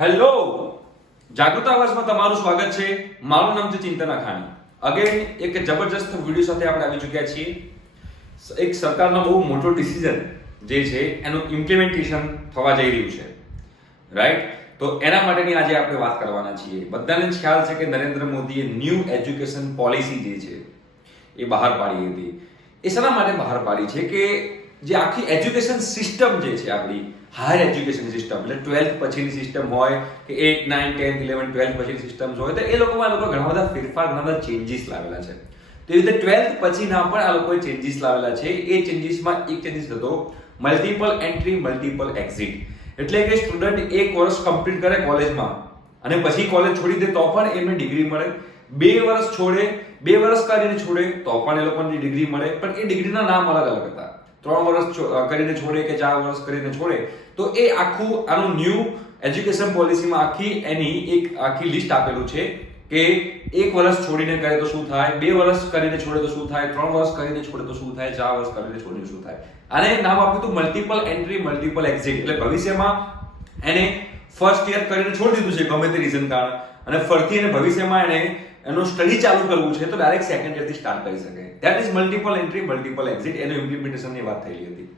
Hello, જાગૃત આવાજમાં તમારું સ્વાગત છે. મારું નામ છે ચિંતન અખાણી. અગેન એક જબરજસ્ત વિડીયો સાથે આપણે આવી ચૂક્યા છીએ. એક સરકારનો બહુ મોટો ડિસિઝન જે છે એનું ઇમ્પ્લિમેન્ટેશન થવા જઈ રહ્યું છે, રાઈટ? તો એના માટેની આજે આપણે વાત કરવાના છીએ. બધાને જ ખ્યાલ છે કે નરેન્દ્ર મોદીએ ન્યૂ એજ્યુકેશન પોલિસી જે છે એ બહાર પાડી હતી. એ શેના માટે બહાર પાડી છે કે જે આખી એજ્યુકેશન સિસ્ટમ જે છે આપણી હાયર એજ્યુકેશન સિસ્ટમ, એટલે 12th પછીની સિસ્ટમ હોય કે 8, 9, 10, 11, 12 પછીની સિસ્ટમ્સ હોય, તો એ લોકોમાં ઘણા બધા ફેરફાર, ઘણા બધા ચેન્જીસ લાવેલા છે. તો એ રીતે 12th પછીના પણ આ લોકોએ ચેન્જીસ લાવેલા છે. એ ચેન્જીસમાં એક ચેન્જીસ હતો મલ્ટિપલ એન્ટ્રી મલ્ટિપલ એક્ઝિટ. એટલે કે સ્ટુડન્ટ એક વર્ષ કમ્પ્લીટ કરે કોલેજમાં અને પછી કોલેજ છોડી દે તો પણ એમને ડિગ્રી મળે. 2 વર્ષ છોડે, 2 વર્ષ કરીને છોડે તો પણ એ લોકોને ડિગ્રી મળે, પણ એ ડિગ્રીના નામ અલગ અલગ હતા. 3 વર્ષ કરીને છોડે કે 4 વર્ષ કરીને છોડે, તો એ આખું આનું ન્યૂ એજ્યુકેશન પોલિસીમાં એની એક આખી લિસ્ટ આપેલું છે કે 1 વર્ષ છોડીને કરે તો શું થાય, 2 વર્ષ કરીને છોડે તો શું થાય, 3 વર્ષ કરીને છોડે તો શું થાય, 4 વર્ષ કરીને છોડીને શું થાય. આને નામ આપ્યું હતું મલ્ટિપલ એન્ટ્રી મલ્ટિપલ એક્ઝિટ. એટલે ભવિષ્યમાં એને ફર્સ્ટ યર કરીને છોડી દીધું છે ગમે તે રીઝન કારણ, અને ફરીથી એને ભવિષ્યમાં એને એનું સ્ટડી ચાલુ કરવું છે તો ડાયરેક્ટ સેકન્ડ યરથી સ્ટાર્ટ કરી શકે. That is multiple entry multiple exit. એનું ઇમ્પ્લિમેન્ટેશનની વાત થયેલી હતી.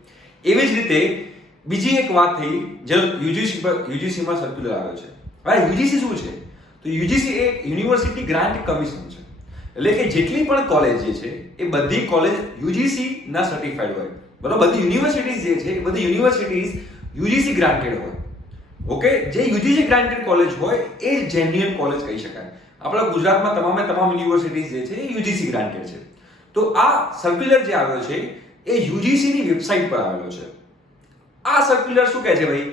એવી જ રીતે બીજી એક વાત થઈ જે યુજીસીમાં સર્ક્યુલર આવ્યો છે. હવે યુજીસી શું છે? તો યુજીસી એ યુનિવર્સિટી ગ્રાન્ટ કમિશન છે. એટલે કે જેટલી પણ કોલેજ જે છે એ બધી કોલેજ યુજીસી ના સર્ટિફાઈડ હોય, બરોબર? બધી યુનિવર્સિટીઝ જે છે એ બધી યુનિવર્સિટીઝ યુજીસી ગ્રાન્ટેડ હોય. ઓકે, જે યુજીસી ગ્રાન્ટેડ કોલેજ હોય એ જેન્યુઅન કોલેજ કહી શકાય. આપણા ગુજરાતમાં તમામ યુનિવર્સિટીઝ જે છે એ યુજીસી ગ્રાન્ટેડ છે. તો આ સર્ક્યુલર જે આવ્યો છે એ યુજીસી ની વેબસાઇટ પર આવેલો છે. આ સર્ક્યુલર શું કહે છે ભાઈ?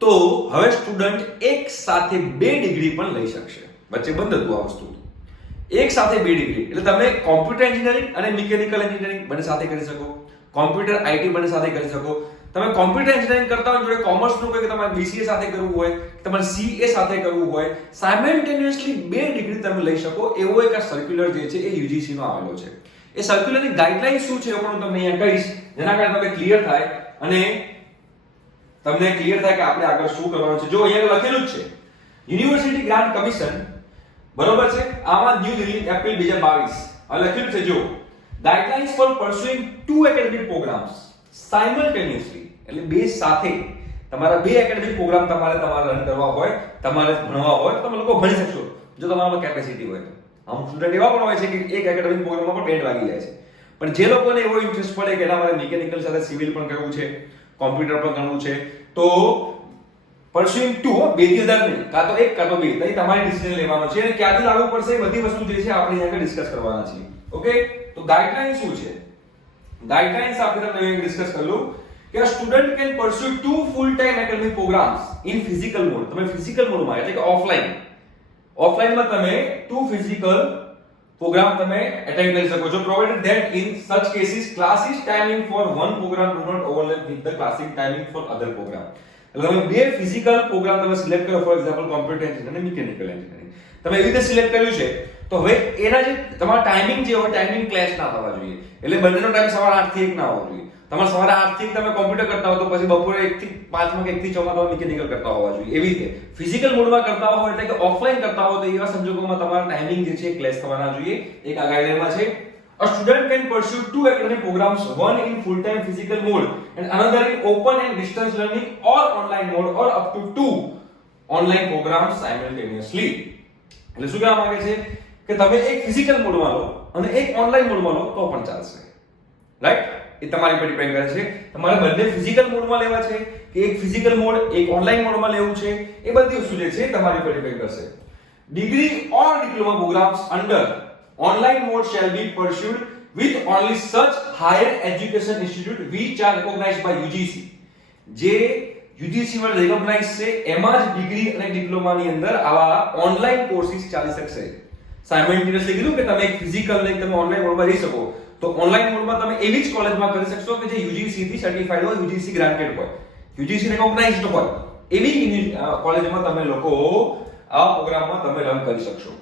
તો હવે સ્ટુડન્ટ એક સાથે 2 ડિગ્રી પણ લઈ શકશે. વચ્ચે બંધ હતું આ વસ્તુ. એક સાથે 2 ડિગ્રી એટલે તમે કોમ્પ્યુટર એન્જિનિયરિંગ અને મિકેનિકલ એન્જિનિયરિંગ બંને સાથે કરી શકો, કોમ્પ્યુટર આઈટી બંને સાથે કરી શકો. તમે કોમ્પ્યુટર એન્જિનિયરિંગ કરતા હોય જોડે કોમર્સનું કોઈ કે તમારે બીસીએ સાથે કરવું હોય, તમારે સીએ સાથે કરવું હોય, સાયમલ્ટેનિયસલી 2 ડિગ્રી તમે લઈ શકો. એવો એક આ સર્ક્યુલર જે છે એ યુજીસી નો આવેલો છે. એ સર્ક્યુલરની ગાઈડલાઈન શું છે એ પણ તમને અહીંયા કહીશ, જેના કારણે તમને ક્લિયર થાય કે આપણે આગળ શું કરવાનું છે. જો અહીંયા લખેલું જ છે યુનિવર્સિટી ગ્રાન્ટ કમિશન, બરોબર છે? આમાં ન્યૂ દિલ્હી એપ્રિલ 2022 આ લખેલું છે. જો guidelines for pursuing 2 academic programmes simultaneously, એટલે બે સાથે તમારા 2 એકેડેમિક પ્રોગ્રામ તમારે રન કરવા હોય, તમારે ભણવા હોય, તમે લોકો ભણી શકશો જો તમારામાં કેપેસિટી હોય તો. અમુક સ્ટુડન્ટ એવા પણ હોય છે કે એક એકેડેમિક પ્રોગ્રામમાં પણ બેન્ડ વાગી જાય છે. પણ જે લોકોને એવો ઇન્ટરેસ્ટ પડે કે એના મારે મિકેનિકલ સાથે સિવિલ પણ કરવું છે, કોમ્પ્યુટર પણ કરવું છે, તો પરસ્યુઇંગ 2 2 થી વધારે નહીં, કાં તો 1 કાં તો 2, તો તમારે ડિસિઝન લેવાનો છે. અને ક્યાંથી લાગુ પડશે એ બધી વસ્તુ જે છે આપણે અહીંયા ડિસ્કસ કરવાના છીએ. ઓકે, તો ગાઈડલાઈન શું છે? ગાઈડલાઇન્સ આપણે તમને ડિસ્કસ કરી લો કે a student can pursue 2 full time academic programs in physical mode. તમે ફિઝિકલ મોડમાં એટલે કે ઓફલાઈનમાં તમે 2 ફિઝિકલ પ્રોગ્રામ તમે અટેન્ડ કરી શકો છો, provided that in such cases classes timing for one program do not overlap with the classic timing for other program. એટલે તમે 2 ફિઝિકલ પ્રોગ્રામ તમે સિલેક્ટ કરો, ફોર એક્ઝામ્પલ કોમ્પ્યુટર એન્જિનિયરિંગ અને મિકેનિકલ એન્જિનિયરિંગ તમે એવી રીતે સિલેક્ટ કર્યું છે, તો હવે એના જે તમારા ટાઈમિંગ જે હોય ટાઈમિંગ ક્લેશ ના થવા જોઈએ. એટલે બંનેનો ટાઈમ સવારે 8 થી 1 ના હોવો જોઈએ. તમારે સવારે 8 થી 1 તમે કોમ્પ્યુટર કરતા હો તો પછી બપોરે 1 થી 5 માં કે 1 થી 6 માં તમે મિકેનિકલ કરતા હોવા જોઈએ. એવી રીતે ફિઝિકલ મોડમાં કરતા હો એટલે કે ઓફલાઈન કરતા હો તો એવા સંજોગોમાં તમારા ટાઈમિંગ જે છે ક્લેશ થવાના જોઈએ. એક આ ગાઈડલાઈનમાં છે. A student can pursue 2 academic programs, one in full-time physical mode and another in open and distance learning or online mode, or up to 2 online programs simultaneously. એટલે શું કહેવા માંગે છે કે તમે એક ફિઝિકલ મોડમાં લો અને એક ઓનલાઈન મોડમાં લો તો પણ ચાલશે, રાઈટ? એ તમારી પર ડિપેન્ડ કરે છે તમારે બંને ફિઝિકલ મોડમાં લેવા છે કે એક ફિઝિકલ મોડ એક ઓનલાઈન મોડમાં લેવું છે. એ બધી વસ્તુ જે છે તમારી પર ડિપેન્ડ કરશે. Degree or diploma programs under online mode shall be pursued with only such higher education institute which are recognized by UGC. જે UGC માં રેકોગ્નાઇઝ છે એમાં જ ડિગ્રી અને ડિપ્લોમાની અંદર આવા ઓનલાઈન કોર્સિસ ચાલી શકશે. સાયમલ્ટેનિયસલી કીધું કે તમે એક ફિઝિકલ ને તમે ઓનલાઈન મોડમાં જઈ શકો, તો ઓનલાઈન મોડમાં તમે એવી જ કોલેજમાં કરી શકશો કે જે UGC થી સર્ટિફાઈડ હોય, UGC ગ્રાન્ટેડ હોય, UGC રેકોગ્નાઇઝ્ડ હોય. એવી કોલેજમાં તમે લોકો આ પ્રોગ્રામમાં તમે રન કરી શકશો.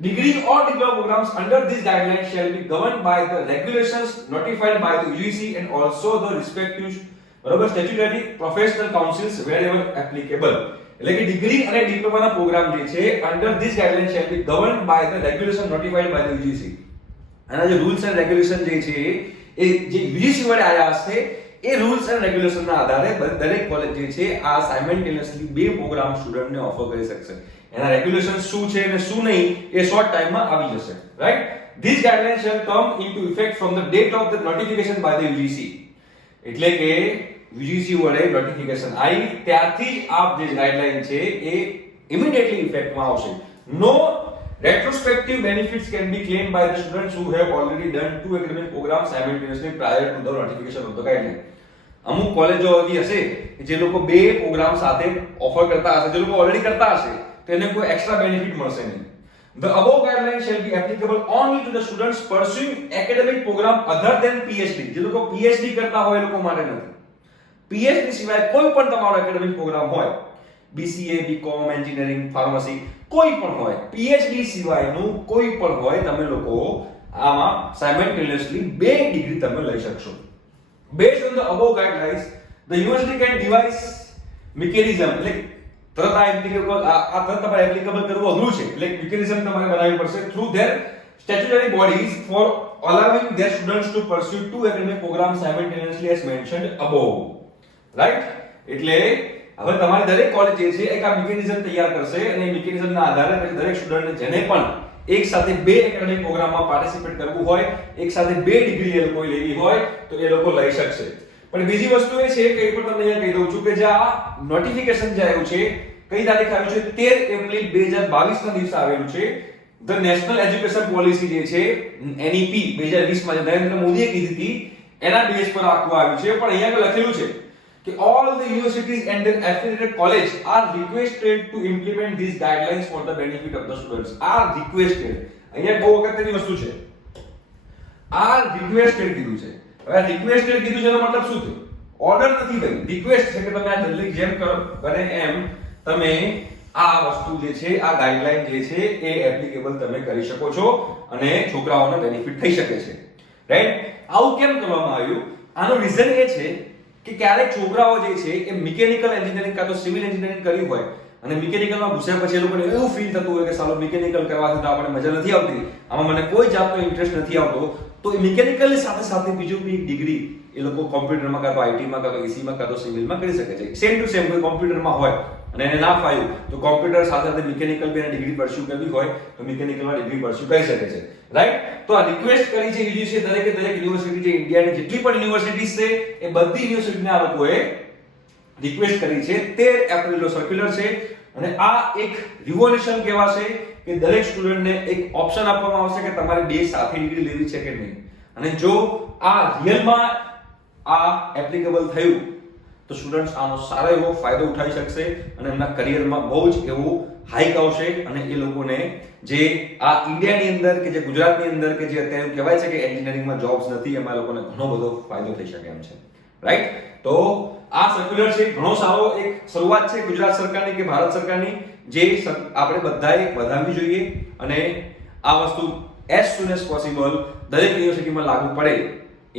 Degree or diploma programs under this guideline shall be governed by the regulations notified by the UGC and also the respective statutory professional councils wherever applicable. એટલે કે ડિગ્રી અને ડિપ્લોમાના પ્રોગ્રામ જે છે under this guideline shall be governed by the regulation notified by the UGC. આના જે rules and regulation જે છે એ જે યુજીસી વડે આયા હશે એ રૂલ્સ એન્ડ રેગ્યુલેશનના આધારે દરેક કોલેજ જે છે આ સાયમલ્ટેનિયસલી બે પ્રોગ્રામ સ્ટુડન્ટને ઓફર કરી શકશે. એના રેગ્યુલેશન શું છે અને શું નહીં એ શોર્ટ ટાઈમમાં આવી જશે, right. This guideline shall come into effect from the date of the notification by the UGC. એટલે કે યુજીસી વડે નોટિફિકેશન આવી ત્યારથી જ આ જે ગાઈડલાઈન છે એ ઇમિડિયેટલી ઇફેક્ટમાં આવશે. નો retrospective benefits can be claimed by the students who have already done two academic programs simultaneously prior to the notification of the guideline. અમુક કોલેજો એવી હશે કે જે લોકો બે પ્રોગ્રામ સાથે ઓફર કરતા હશે, જે લોકો ઓલરેડી કરતા હશે તો એને કોઈ એક્સ્ટ્રા બેનિફિટ મળશે નહીં. The above guideline shall be applicable only to the students pursuing academic program other than PhD. જે લોકો PhD કરતા હોય એ લોકો માટે નથી. PhD સિવાય કોઈ પણ તમારો એકેડેમિક પ્રોગ્રામ હોય, BCA, BCom, એન્જિનિયરિંગ, ફાર્મસી, કોઈ પણ હોય, PhD સિવાયનું કોઈ પણ હોય, તમે લોકો આમાં સાયમલ્ટેનિયસલી બે ડિગ્રી તમે લઈ શકશો. Based on the above guidelines, the university can devise mechanism, એટલે તરત આ એપ્લિકેબલ આ તરત તમારે એપ્લિકેબલ કરવું અઘરું છે, એટલે mechanism તમારે બનાવવી પડશે through their statutory bodies for allowing their students to pursue two academic programs simultaneously as mentioned above, right. એટલે હવે તમારી દરેક કોલેજ જે છે એક આ મિકેનિઝમ તૈયાર કરશે અને એ મિકેનિઝમના આધારે દરેક સ્ટુડન્ટને જેને પણ એક સાથે બે એકેડેમિક પ્રોગ્રામમાં પાર્ટિસિપેટ કરવું હોય, એક સાથે બે ડિગ્રી એ લોકોએ લેવી હોય તો એ લોકો લઈ શકશે. પણ બીજી વસ્તુ એ છે કે એ પણ તમને અહીંયા કહી દઉં છું કે જે આ નોટિફિકેશન જે આવ્યું છે કઈ તારીખ આવ્યું છે 13 એપ્રિલ 2022 ના દિવસે આવેલું છે. ધ નેશનલ એજ્યુકેશન પોલિસી જે છે NEP 2020 માં જે નરેન્દ્ર મોદીએ કીધી હતી એના બેઝ પર આખું આવ્યું છે. પણ અહીંયા લખેલું છે કે all the universities and their affiliated college are requested to implement these guidelines for the benefit of the students. Are requested. અહીંયા બહુ અગત્યની વસ્તુ છે. are requested કીધું છે. હવે requested કીધું છે એનો મતલબ શું થયો? ઓર્ડર નથી ભાઈ, રિક્વેસ્ટ છે કે તમે આ જલ્દી જેમ કરો બને એમ તમે આ વસ્તુ જે છે આ ગાઈડલાઈન જે છે એ એપ્લિકેબલ તમે કરી શકો છો અને છોકરાઓને બેનિફિટ થઈ શકે છે, રાઈટ. આવું કેમ કરવામાં આવ્યું? આનું રીઝન એ છે કે ક્યારેક છોકરાઓ જે છે એ મિકેનિકલ એન્જિનિયરિંગ કાં તો સિવિલ એન્જિનિયરિંગ કર્યું હોય અને મિકેનિકલમાં ઘૂસ્યા પછી એ લોકોને એવું ફીલ થતું હોય કે સાલો મિકેનિકલ કરવાથી તો આપણને મજા નથી આવતી, આમાં મને કોઈ જાતનો ઇન્ટરેસ્ટ નથી આવતો, તો એ મિકેનિકલની સાથે સાથે બીજું બી ડિગ્રી એ લોકો કોમ્પ્યુટરમાં કાં તો આઈટીમાં કાં તો ઈસીમાં કાં તો સિવિલમાં કરી શકે છે. સેમ ટુ સેમ કોઈ કોમ્પ્યુટરમાં હોય અને એને ના ફાવ્યું તો કોમ્પ્યુટર સાથે સાથે મિકેનિકલ બી ડિગ્રી પરસ્યુ કરવી હોય તો મિકેનિકલમાં ડિગ્રી પરસ્યુ કરી શકે છે, રાઈટ. તો આ રિક્વેસ્ટ કરી છે યુજીસી દરેકે દરેક યુનિવર્સિટી જે ઇન્ડિયાની જેટલી પણ યુનિવર્સિટીઝ છે એ બધી યુનિવર્સિટીના આ લોકોએ રિક્વેસ્ટ કરી છે. 13 એપ્રિલનો સર્ક્યુલર છે અને આ એક રિવોલ્યુશન કહેવાશે કે દરેક સ્ટુડન્ટને એક ઓપ્શન આપવામાં આવશે કે તમારે બે સાથે ડિગ્રી લેવી છે કે નહીં. અને જો આ રિયલમાં આ એપ્લિકેબલ થયું તો સ્ટુડન્ટ્સ આનો સારો એવો ફાયદો ઉઠાવી શકશે અને એમના કરિયરમાં બહુ જ એવું હાઈક આવશે અને એ લોકોને જે આ ઇન્ડિયાની અંદર કે જે ગુજરાતની અંદર કે જે અત્યારે કહેવાય છે કે એન્જિનિયરિંગમાં જોબ્સ નથી એમાં લોકોને ઘણો બધો ફાયદો થઈ શકે એમ છે, રાઈટ. તો આ સર્ક્યુલર છે ઘણો સારો એક શરૂઆત છે ગુજરાત સરકારની કે ભારત સરકારની જે આપણે બધાએ વધારવી જોઈએ અને આ વસ્તુ as soon as possible દરેક યુનિવર્સિટીમાં લાગુ પડે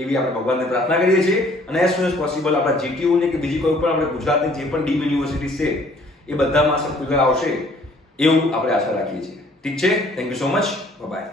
એવી આપણે ભગવાનને પ્રાર્થના કરીએ છીએ અને as soon as possible આપણા જીટીયુ ને કે બીજી કોઈ પણ આપણે ગુજરાતની જે પણ ડીમ યુનિવર્સિટી છે એ બધામાં સર્ક્યુલર આવશે એવું આપણે આશા રાખીએ છીએ. ઠીક છે, thank you so much, bye bye.